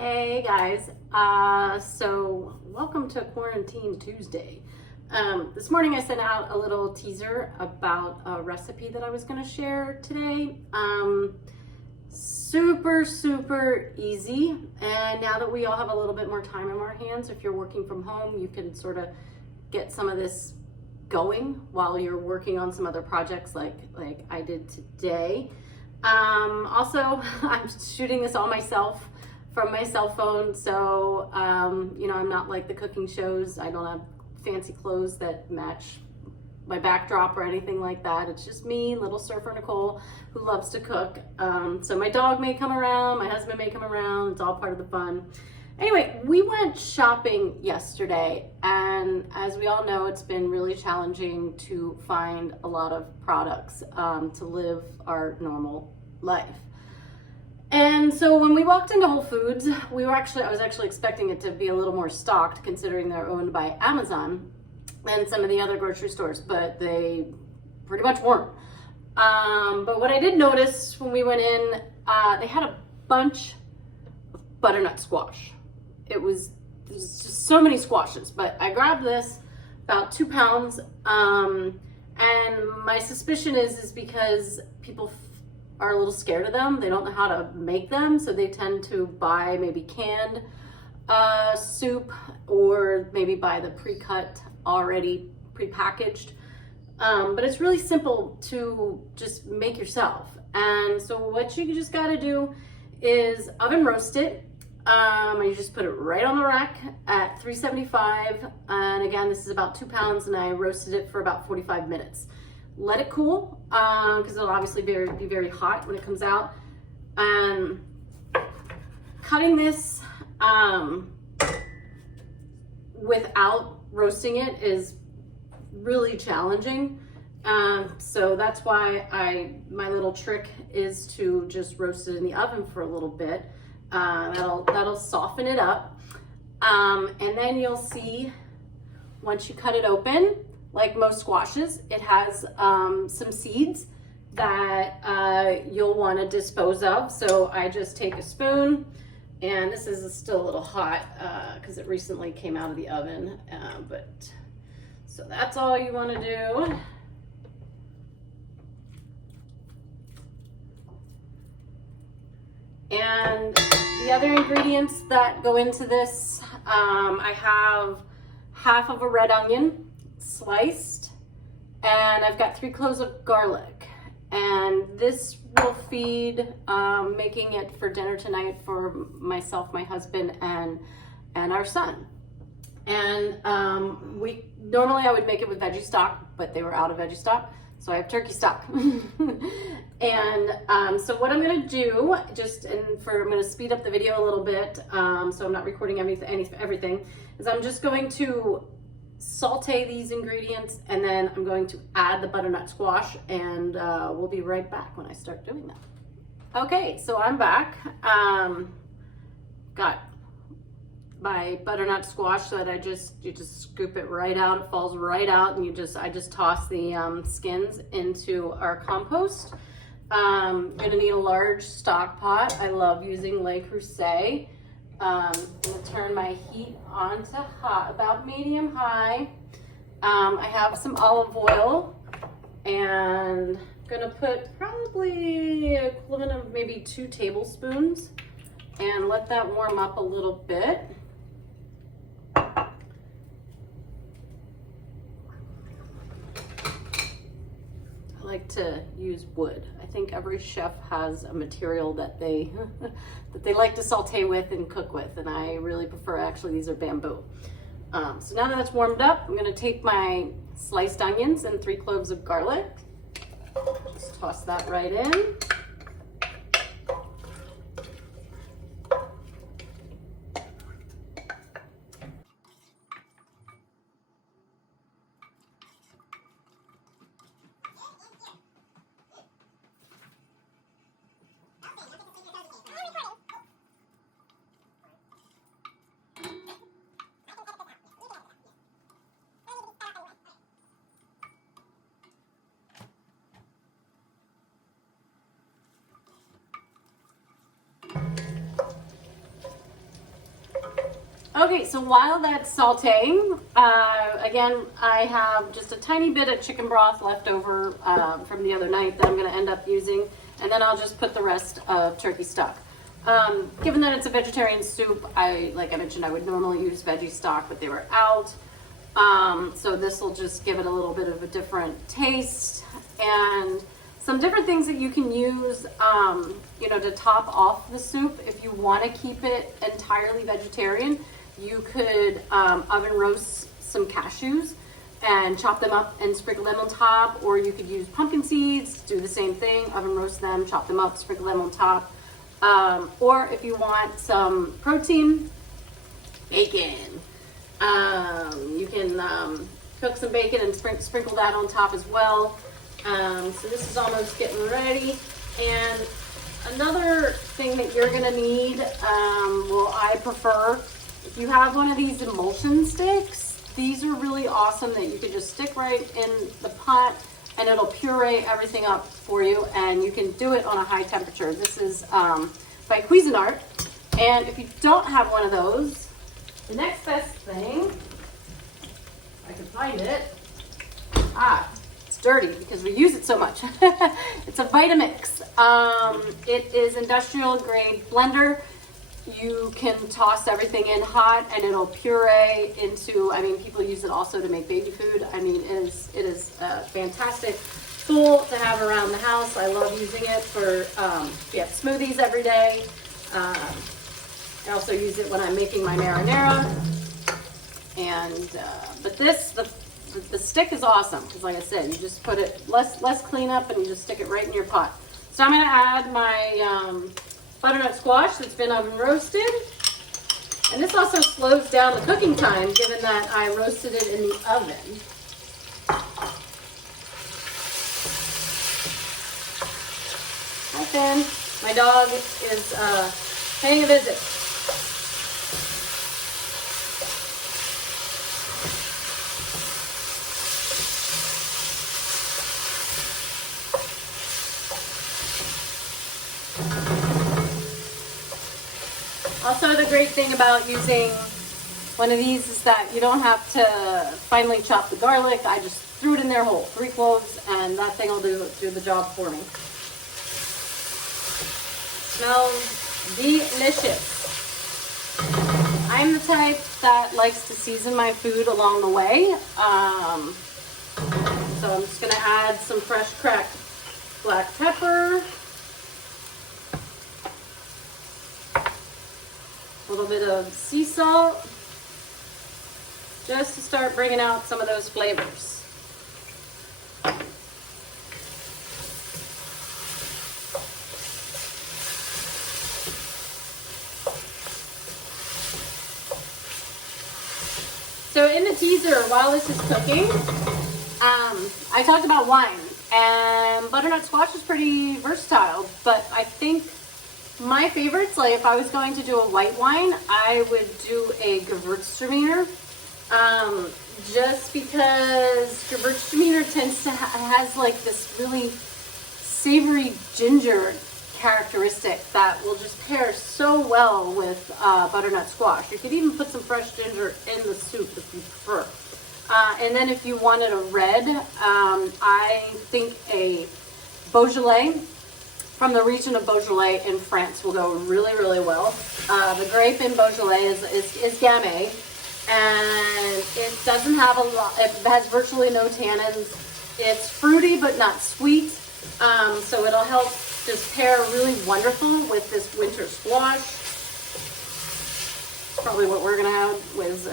Hey guys, so welcome to Quarantine Tuesday. This morning I sent out a little teaser about a recipe that I was going to share today. Super easy, and now that we all have a little bit more time in our hands, if you're working from home, you can sort of get some of this going while you're working on some other projects like I did today. Also, I'm shooting this all myself from my cell phone, so you know, I'm not like the cooking shows. I don't have fancy clothes that match my backdrop or anything like that. It's just me, little surfer Nicole, who loves to cook. So my dog may come around, my husband may come around. It's all part of the fun. Anyway, we went shopping yesterday, and as we all know, it's been really challenging to find a lot of products to live our normal life. And so when we walked into Whole Foods, I was actually expecting it to be a little more stocked, considering they're owned by Amazon and some of the other grocery stores, but they pretty much weren't. But what I did notice when we went in, they had a bunch of butternut squash. There's just so many squashes, but I grabbed this, about 2 pounds, and my suspicion is because people are a little scared of them. They don't know how to make them, so they tend to buy maybe canned soup, or maybe buy the pre-cut, already pre-packaged. But it's really simple to just make yourself. And so what you just gotta do is oven roast it. And you just put it right on the rack at 375. And again, this is about 2 pounds, and I roasted it for about 45 minutes. Let it cool, because it'll obviously be very hot when it comes out. Cutting this without roasting it is really challenging. So that's why my little trick is to just roast it in the oven for a little bit. That'll soften it up. And then you'll see, once you cut it open, like most squashes, it has some seeds that you'll want to dispose of. So I just take a spoon, and this is still a little hot because it recently came out of the oven. So that's all you want to do. And the other ingredients that go into this, I have half of a red onion sliced, and I've got 3 cloves of garlic, and this will feed making it for dinner tonight for myself, my husband, and our son. And normally I would make it with veggie stock, but they were out of veggie stock, so I have turkey stock. And so what I'm gonna do, I'm gonna speed up the video a little bit, so I'm not recording everything, is I'm just going to saute these ingredients, and then I'm going to add the butternut squash, and we'll be right back when I start doing that. Okay, so I'm back. Got my butternut squash that you just scoop it right out. It falls right out, and I just toss the skins into our compost. You're gonna need a large stock pot. I love using Le Creuset. I'm gonna turn my heat on to hot, about medium high. I have some olive oil, and I'm gonna put probably equivalent of maybe 2 tablespoons, and let that warm up a little bit. I like to use wood. I think every chef has a material that they like to saute with and cook with, and I really prefer, actually, these are bamboo. So now that it's warmed up, I'm gonna take my sliced onions and 3 cloves of garlic. Just toss that right in. Okay, so while that's sauteing, again, I have just a tiny bit of chicken broth left over from the other night that I'm going to end up using, and then I'll just put the rest of turkey stock. Given that it's a vegetarian soup, like I mentioned, I would normally use veggie stock, but they were out. So this will just give it a little bit of a different taste, and some different things that you can use, to top off the soup. If you want to keep it entirely vegetarian, you could oven roast some cashews and chop them up and sprinkle them on top, or you could use pumpkin seeds, do the same thing, oven roast them, chop them up, sprinkle them on top. Or if you want some protein, bacon. You can cook some bacon and sprinkle that on top as well. So this is almost getting ready. And another thing that you're gonna need, I prefer, if you have one of these emulsion sticks, these are really awesome that you could just stick right in the pot and it'll puree everything up for you, and you can do it on a high temperature. This is by Cuisinart. And if you don't have one of those, the next best thing, if I can find it, it's dirty because we use it so much. It's a Vitamix. It is industrial grade blender. You can toss everything in hot and it'll puree into, people use it also to make baby food. It is a fantastic tool to have around the house. I love using it for, smoothies every day. I also use it when I'm making my marinara. And, but the stick is awesome because, like I said, you just put it less cleanup and you just stick it right in your pot. So I'm going to add my butternut squash that's been oven roasted. And this also slows down the cooking time given that I roasted it in the oven. Hi, Finn. My dog is paying a visit. Also, the great thing about using one of these is that you don't have to finely chop the garlic. I just threw it in there whole, 3 cloves, and that thing will do the job for me. Smells delicious. I'm the type that likes to season my food along the way. So I'm just going to add some fresh cracked black pepper. A little bit of sea salt, just to start bringing out some of those flavors. So in the teaser, while this is cooking, I talked about wine, and butternut squash is pretty versatile, but I think my favorites, like if I was going to do a white wine, I would do a Gewürztraminer, just because Gewürztraminer tends to has like this really savory ginger characteristic that will just pair so well with butternut squash. You could even put some fresh ginger in the soup if you prefer. And then if you wanted a red, I think a Beaujolais from the region of Beaujolais in France will go really, really well. The grape in Beaujolais is Gamay, and it doesn't have a lot, it has virtually no tannins. It's fruity but not sweet, so it'll help just pair really wonderful with this winter squash. Probably what we're gonna have with,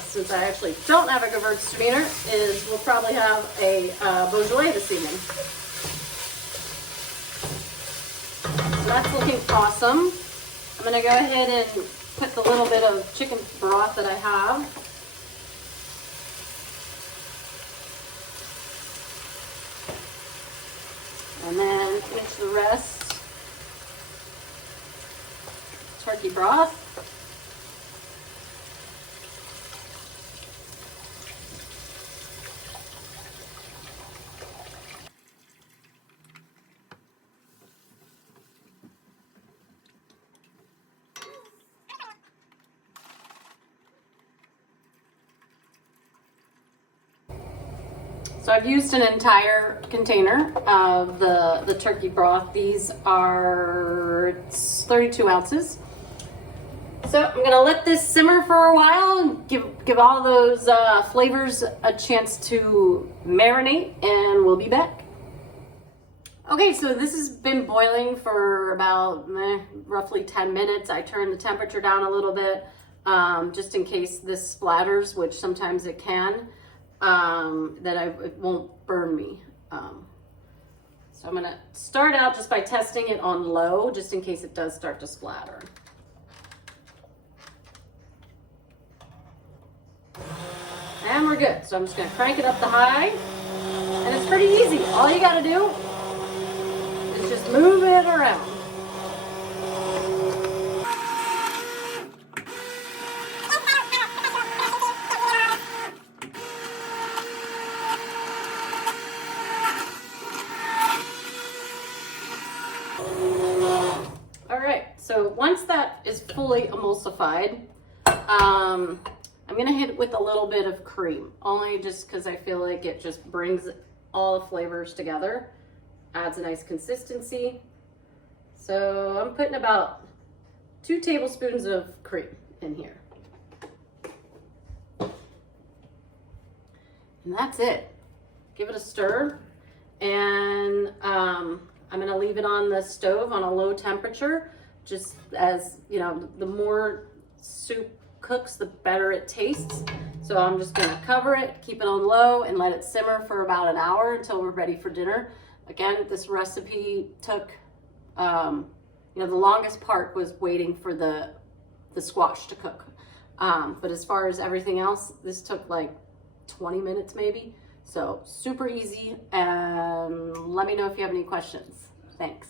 since I actually don't have a Gewürztraminer, is we'll probably have a Beaujolais this evening. So that's looking awesome. I'm gonna go ahead and put the little bit of chicken broth that I have. And then finish the rest. Turkey broth. So I've used an entire container of the turkey broth. These are 32 ounces. So I'm gonna let this simmer for a while and give all those flavors a chance to marinate, and we'll be back. Okay, so this has been boiling for about roughly 10 minutes. I turned the temperature down a little bit just in case this splatters, which sometimes it can, it won't burn me. So I'm gonna start out just by testing it on low, just in case it does start to splatter. And we're good. So I'm just gonna crank it up to high. And it's pretty easy. All you gotta do is just move it around. All right, so once that is fully emulsified, I'm gonna hit it with a little bit of cream, only just because I feel like it just brings all the flavors together, adds a nice consistency. So I'm putting about 2 tablespoons of cream in here. And that's it. Give it a stir, and I'm gonna leave it on the stove on a low temperature, just as, you know, the more soup cooks, the better it tastes. So I'm just gonna cover it, keep it on low, and let it simmer for about an hour until we're ready for dinner. Again, this recipe took, you know, the longest part was waiting for the squash to cook. But as far as everything else, this took like 20 minutes maybe. So super easy, and let me know if you have any questions. Thanks.